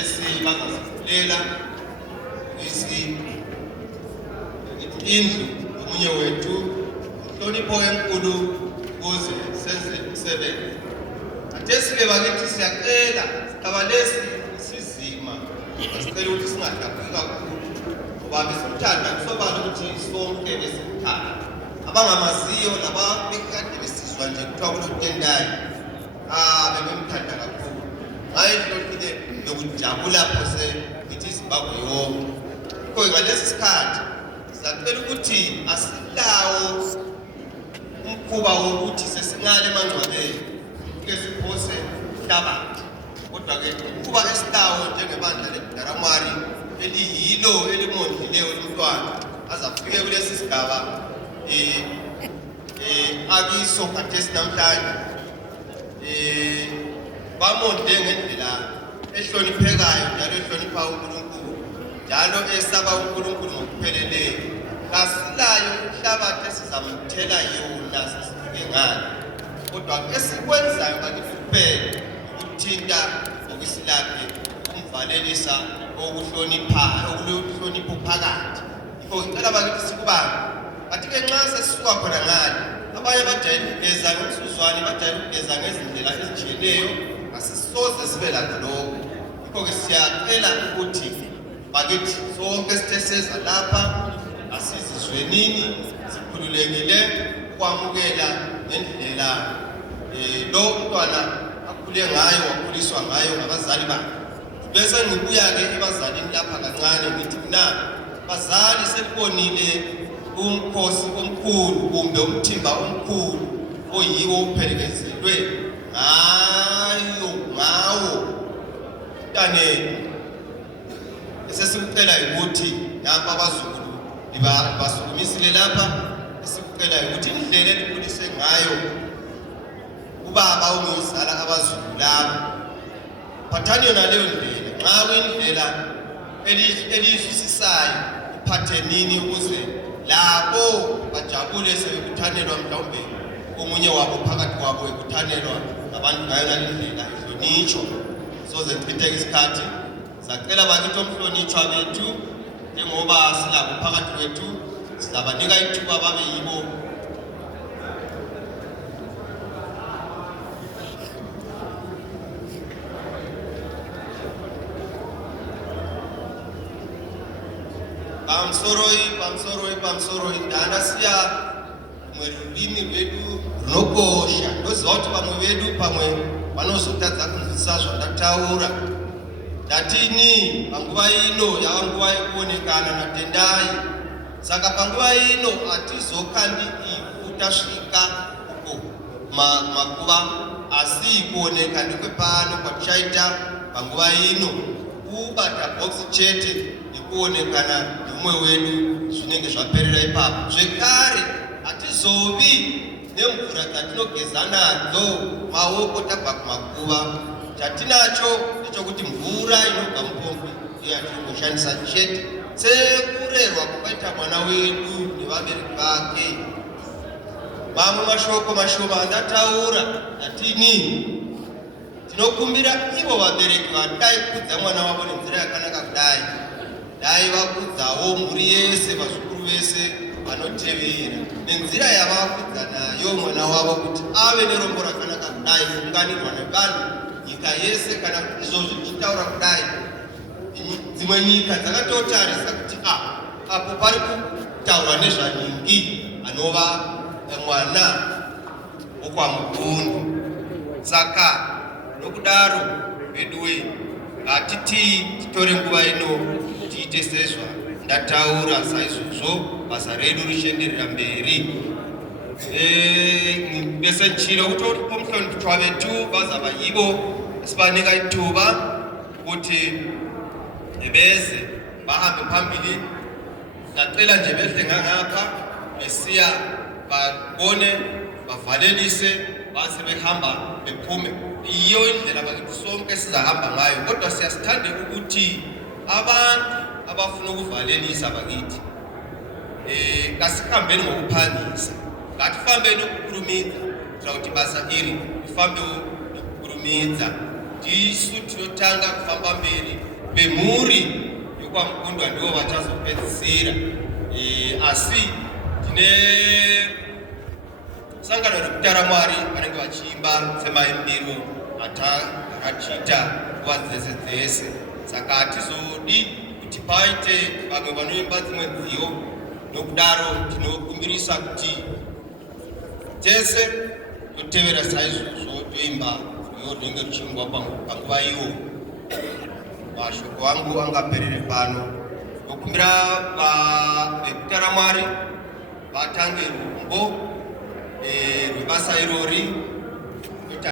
esi bazasifulela indlu omunye wethu inhlonipho enkulu kuze senze umsebenzi. Athesi-ke bakithi siyacela siqabalesi isizima sicela ukuthi singadabuli kakhulu ngoba besimthanda kusobala ukuthi sonke besimthanda. Abangamaziyo labakade besizwa nje kuthiwa kuloTendai bebemthanda kakhulu. Ngayo inhlonipho yokujabula phose ngithi iZimbabwe yonke. Kodwa ngalesi sikhathi sicela ukuthi asilawo umkhuba wokuthi sesingale emangcwabeni ke siphose ihlabathi. Kodwa-ke umkhuba esilawo njengebandla leBudaramari eliyilo elimondlileyo umntwana azafike kulesi sigaba akiso khathesi namhlanje bamondle ngendlela ehloniphekayo njalo ehlonipha uNkulunkulu njalo esaba uNkulunkulu ngokupheleleyo. Kasilayo ihlabathi esizamthela yona sesifike ngalo, kodwa esikwenzayo bakithi kuphela ukuthinta ngokusilaphe umvalelisa okuhloniphayo okuhlonipho phakathi. Yikho ngicela bakithi sikubambe. Kanti-ke nxa sesisuka khona ngale abanye bajayele ukugeza ngomsuzwane, bajayele ukugeza ngezindlela ezitshiyeneyo, asisoze sibe lakho lokho. Yikho-ke siyacela ukuthi bakithi sonke sithe seza lapha asizizwenini sikhululekile ukwamukela ngendlela lo mntwana akhule ngayo wakhuliswa ngayo ngabazali bakhe. Bese ngibuya-ke ebazalini lapha kancane ngithi mina bazali selibonile umkhosi omkhulu kumbe umthimba omkhulu oyiwo uphelekezelwe ngawo mntaneni. Esesikucela ukuthi lapha abazukulu basukumisile lapha, esikucela ukuthi indlela elikhulise ngayo ubaba ungiyozala abazukulu laba phathani yona leyo ndlela. Nxa kuyindlela eliyisusisayo uphathenini ukuze labo bajabule sebekuthanelwa mhlawumbe omunye wabo phakathi kwabo ekuthanelwa abantu ngayo nalendlela ihlonitshwa. Soze ngichitheke isikhathi, sacela bakithi omhlonitshwa bethu njengoba silabo phakathi kwethu sizabanika ithuba babe yibo bamsoroi ndana siya mwerulimi vedu runokosha ndoziva kuti vamwe vedu pamwe vanozotadza kunzwisisa zvandataura. Ndatini panguva ino yava nguva yekuonekana naTendai, saka panguva ino hatizokandi ivhu tasvika uko makuva, asi kuoneka ndekwepano kwatichaita panguva ino kubata bhokisi chete nekuonekana neumwe wedu zvinenge zvaperera ipapo. Zvekare hatizovi nemvura dzatinogeza nadzo maoko tabva kumakuva. Chatinacho ndechokuti mvura inobva mupombi ndiyo yatirikoshandisa chete sekurerwa kwakaita mwana wedu nevabereki vake. Mamwe mashoko mashoma andataura atini tinokumbira ivo vabereki vadai kudza mwana wavo nenzira yakanaka kudai, dai vakudzawo mhuri yese vazukuru vese vanotevera nenzira yavakudza nayo mwana wavo kuti ave nerombo rakanaka kudai kuunganirwa nevanhu nyika yese. Kana kuti izvozvo tichitaura kudai dzimwe nyika dzakatotarisa kuti apo pari kutaurwa nezvanyingi anova mwana wokwamugundu. Saka nokudaro veduwe ngatiti titore nguva ino tiite sezva ndataura saizvozvo basa redu richenderera mberi. Bese nchilo kuti pomhlonipha vetu bazava yivo esibanika ithuba ukuthi beze bahambe phambili. Ngacela nje behle ngangapha besiya babone bavalelise base behamba bephume. Iyo indlela bakithi sonke sizahamba ngayo, kodwa siyasithanda ukuthi abantu abafuna ukuvalelisa bakithi kasikambeni ngokuphangisa, ngatifambeni ukukhulumiza kuti basa iri ifambe ukukhulumiza. Ndisu tinotanga kufamba mberi vemhuri yokwamukundwa ndivo vachazopedzisira. Asi tine sangano rekutara Mwari vanenge vachiimba semaimbiro atakachiita nguva dzese dzese. Saka hatizodi kuti paite vamwe vanoimba dzimwe nziyo. Nokudaro tinokumbirisa kuti tese totevera saizvozvo toimba rwiyo runenge ruchiimbwa panguva iyo. Mashoko angu angaperere pano. Ndokumbira vekutara Mwari vatange rumbo rwebasa irori